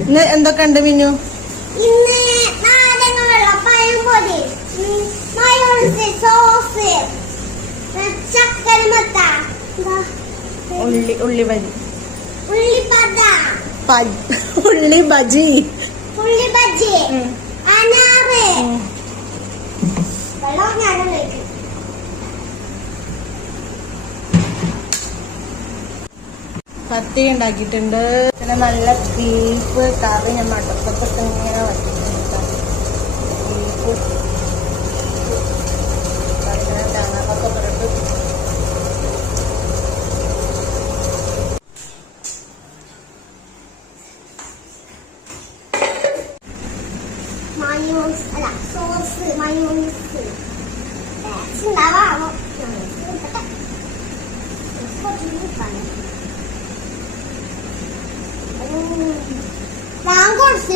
ഇന്ന് എന്തൊക്കെ ഉണ്ട് മിന്നു? ഇന്ന് നാരങ്ങ വെള്ളം, പഴംപൊരി, മയോണൈസ്, സോസ്, ചക്കര മത്ത, ഉള്ളി ബജി, ഉള്ളിപ്പത, ഉള്ളി ബജി, ഉള്ളി ബജി, അനാറ്. വെള്ളം ഞാനും കഴിക്കും. കത്തി ഉണ്ടാക്കിയിട്ടുണ്ട്. പിന്നെ നല്ല ബീഫ് കറി ഞാൻ മടക്കത്തൊക്കെ ഇങ്ങനെ വച്ചിട്ടുണ്ട്. ബീഫ് തേങ്ങാക്കൊക്കെ പുരട്ട് മയോണൈസ് അല്ല സോസ്, മയോണൈസ് ഉണ്ടാവാമോ? ഞാൻ കുറച്ച്